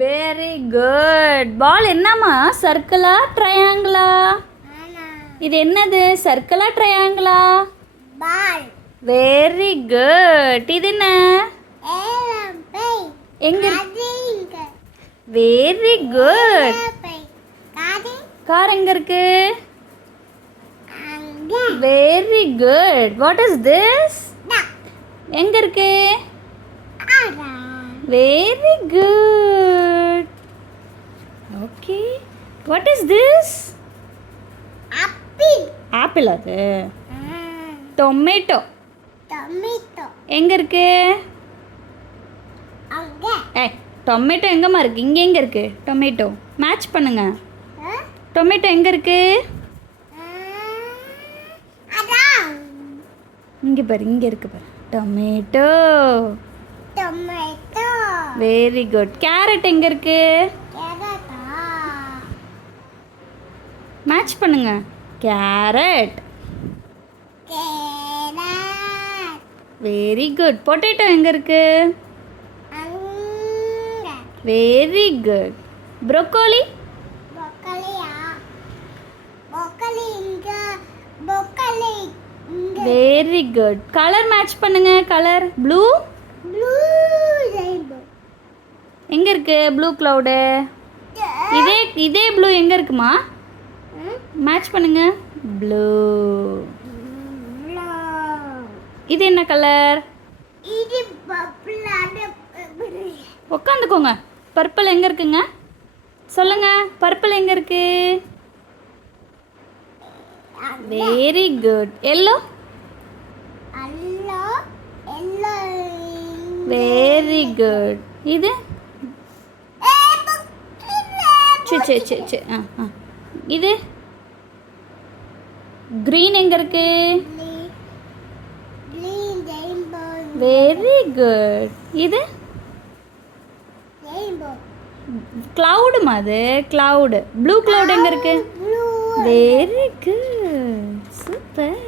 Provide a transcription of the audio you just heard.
Very good. பால் என்னம்மா, சர்க்கிளா ட்ரையாங்கிளா? இது என்னது, சர்க்கிளா ட்ரையாங்கிளா? பால். Very good. இது என்ன? எங்க? Very good. கார் எங்க இருக்கு? Very good. What is this? எங்க இருக்கு? Very good. Okay. What is this? Apple. அது டொமேட்டோ. எங்க இருக்கு? ஏய், டொமேட்டோ எங்கம்மா இருக்கு? இங்க எங்க இருக்கு டொமேட்டோ? மேட்ச் பண்ணுங்க. டொமேட்டோ எங்க இருக்கு? இங்க பாரு, இங்க இருக்கு பாரு டொமேட்டோ. Very good. கேரட் எங்க இருக்கு? மேட்ச் பண்ணுங்க. கேரட். Very good. பொட்டேட்டோ எங்க இருக்கு? Very good. Broccoli. Very good. Colour match பண்ணுங்க. Colour blue. எங்க இருக்கு ப்ளூ கிளவுடு? இதே ப்ளூ எங்க இருக்குமா? மேட்ச் பண்ணுங்க. ப்ளூ. இது என்ன கலர்? உட்காந்துக்கோங்க. பர்பிள் எங்க இருக்குங்க? சொல்லுங்க. பர்பிள் எங்க இருக்கு? Very good. Yellow. Very good. இது இது கிரீன் எங்க இருக்கு? Very good. இது கிளவுடு அது கிளவுடு. ப்ளூ கிளவுட் எங்க இருக்கு? Very good. சூப்பர்.